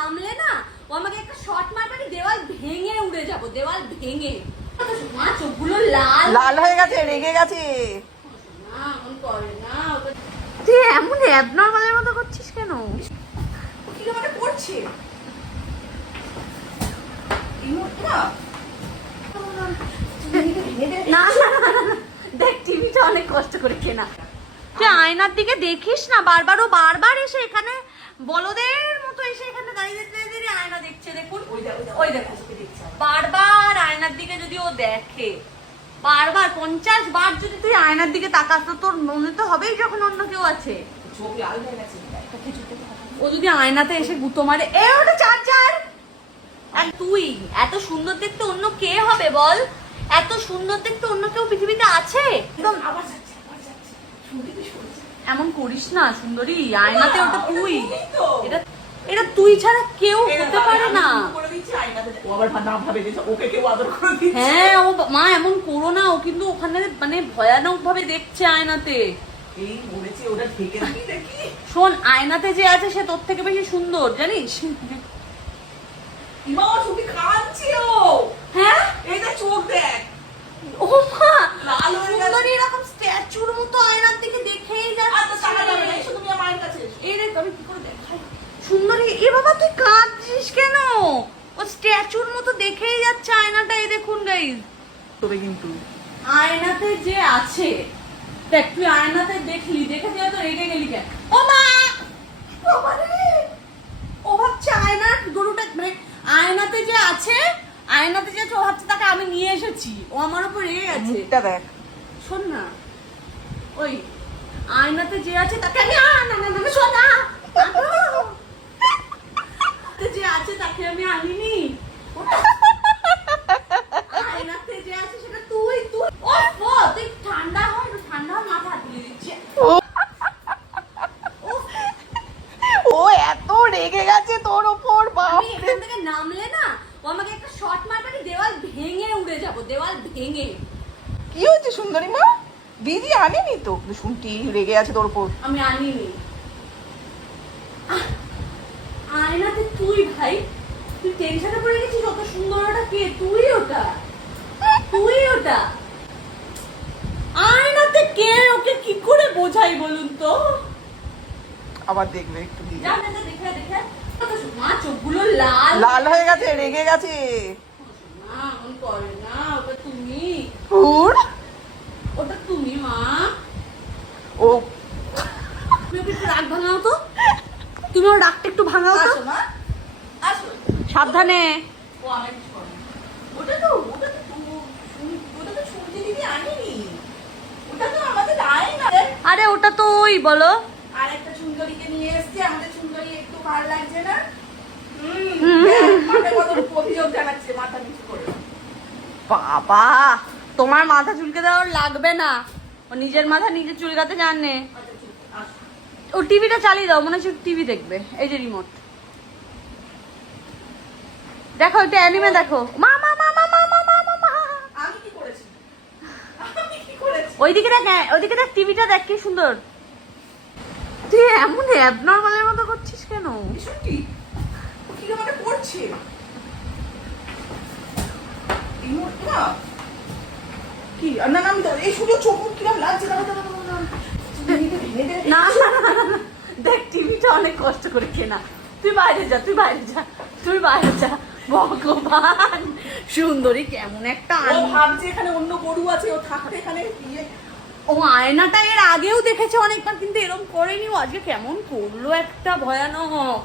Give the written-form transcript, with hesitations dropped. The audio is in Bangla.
নামলে না ও আমাকে একটা শট মারবে, দেওয়াল ভেঙে উড়ে যাবো, দেওয়াল ভেঙে। মা চোখগুলো লাল লাল হয়ে গেছে, রেগে গেছে। না এমন করে না, তুই এমন অ্যাবনর্মালের মতো করছিস কেন? কি মানে করছে না দেখ, টিভিটা অনেক কষ্ট করে কেনা। তুই আয়নার দিকে দেখিস না, বারবার ও বারবার এসে এখানে বলদের মতো এসে এখানে দাঁড়িয়ে দাঁড়িয়ে আয়না দেখছে। দেখুন ওই দেখো, বারবার আয়নার দিকে যদি ও দেখে, বারবার 50 বার যদি তুই আয়নার দিকে তাকাস, তো তোর মনে তো হবেই যখন অন্য কেউ আছে। ও যদি আয়নাতে এসে গুঁতো মারে, এ ওটা চার্জার। আর তুই এত সুন্দর দেখতে অন্য কে হবে বল? এত সুন্দর দেখতে অন্য কেউ পৃথিবীতে আছে? একদম এমন করিস না সুন্দরী, আয়নাতে ওটা তুই, এটা তুই ছাড়া কেউ হতে পারে না। হ্যাঁ ও মা এমন করো না, ও কিন্তু ওখানে মানে ভয়ানক ভাবে দেখছে আয়নাতে। শোন, আয়নাতে যে আছে সে তোর থেকে বেশি সুন্দর, জানিস? হ্যাঁ চোখ দেখ, ও মা সুন্দরী এরকম স্ট্যাচুর মতো আয়নার দিকে দেখেই যাচ্ছে। এই দেখ আমি কি করে দেখাই সুন্দরী। এ বাবা তুই কাঁদছিস কেন? ও স্ট্যাচুর মতো দেখেই যাচ্ছে আয়নাটা। এই দেখুন গাইস, তবে কিন্তু আয়নাতে যে আছে, দেখ তুই আয়নাতে দেখলি, দেখে তুই তো রেগে গেলি কেন? ও মা বাবা রে, ও ভাবছে আয়নার গরুটা মানে আয়নাতে যে আছে, আয়নাতে যে ও ভাবছে তাকে আমি নিয়ে এসেছি, ও আমার উপর রেগে গেছে। দেখ শোন না, ওই আয়নাতে যে আছে তাকে আমি শোন না, যে আছে তাকে আমি আনিনি। আয়নাতে যে আছে সেটা তুই তুই তুই ঠান্ডা হয়, ঠান্ডা মাথা হাত তুলে দিচ্ছে। ও এত রেগে গেছে তোর ওপর, আমি এখান থেকে নামলে না ও আমাকে একটা শট মারবে, দেওয়াল ভেঙে উড়ে যাবো, দেওয়াল ভেঙে। কি হচ্ছে সুন্দরী মা? দিদি আনেনি তো, শুনটি রেগে আছে তোর উপর। আমি আনিনি। আয়নাতে তুই ভাই, তুই টেনশনে পড়ে গেছিস। অত সুন্দর ওটা কে? তুই ওটা, তুই ওটা। আয়নাতে কে? ওকে কি করে বোঝাই বলুন তো? আবার দেখবে একটু দিদি। যা না দেখে দেখে মা চোখগুলো লাল লাল হয়ে গেছে, রেগে গেছে। না এমন করে না, ওটা তুমি, ওটা তুমি মা। ও তুমি ওকে একটু রাগ ভাঙাও তো, তুমি ওর রাগটা একটু ভাঙাও তো। সাবধানে। আরে ওটা তো ওই বলো, আরেকটা সুন্দরীকে নিয়ে এসেছে, আমাদের সুন্দরী একটু ভালো লাগছে না। বাবা তোমার মাথা চুলকে দেওয়ার লাগবে না, ও নিজের মাথা নিজে চুলকাতে জানে। ও টিভিটা চালিয়ে দাও, মনে হচ্ছে টিভি দেখবে। এই যে রিমোট, দেখো এটা অ্যানিমে দেখো। মা মা মা মা মা মা মা মা। আমি কি করেছি? আমি কি করেছি? ওইদিকে দেখ, ওইদিকে দেখ, টিভিটা দেখ কি সুন্দর। তুই এমন অ্যাবনর্মালের মতো করছিস কেন? শুনটি কি মানে করছে কি? না না আমি এই শুধু চোখ কিরম লাগছে। না দেখ, টিভিটা অনেক কষ্ট করে কেনা। তুই বাইরে যা, তুই বাইরে যা, তুই বাইরে যা। ভগবান, সুন্দরী কেমন একটা ভাবছে এখানে অন্য গরু আছে, ও থাকতে এখানে। ও আয়নাটা এর আগেও দেখেছে অনেকবার, কিন্তু এরকম করেনি। ও আজকে কেমন করলো একটা ভয়ানক।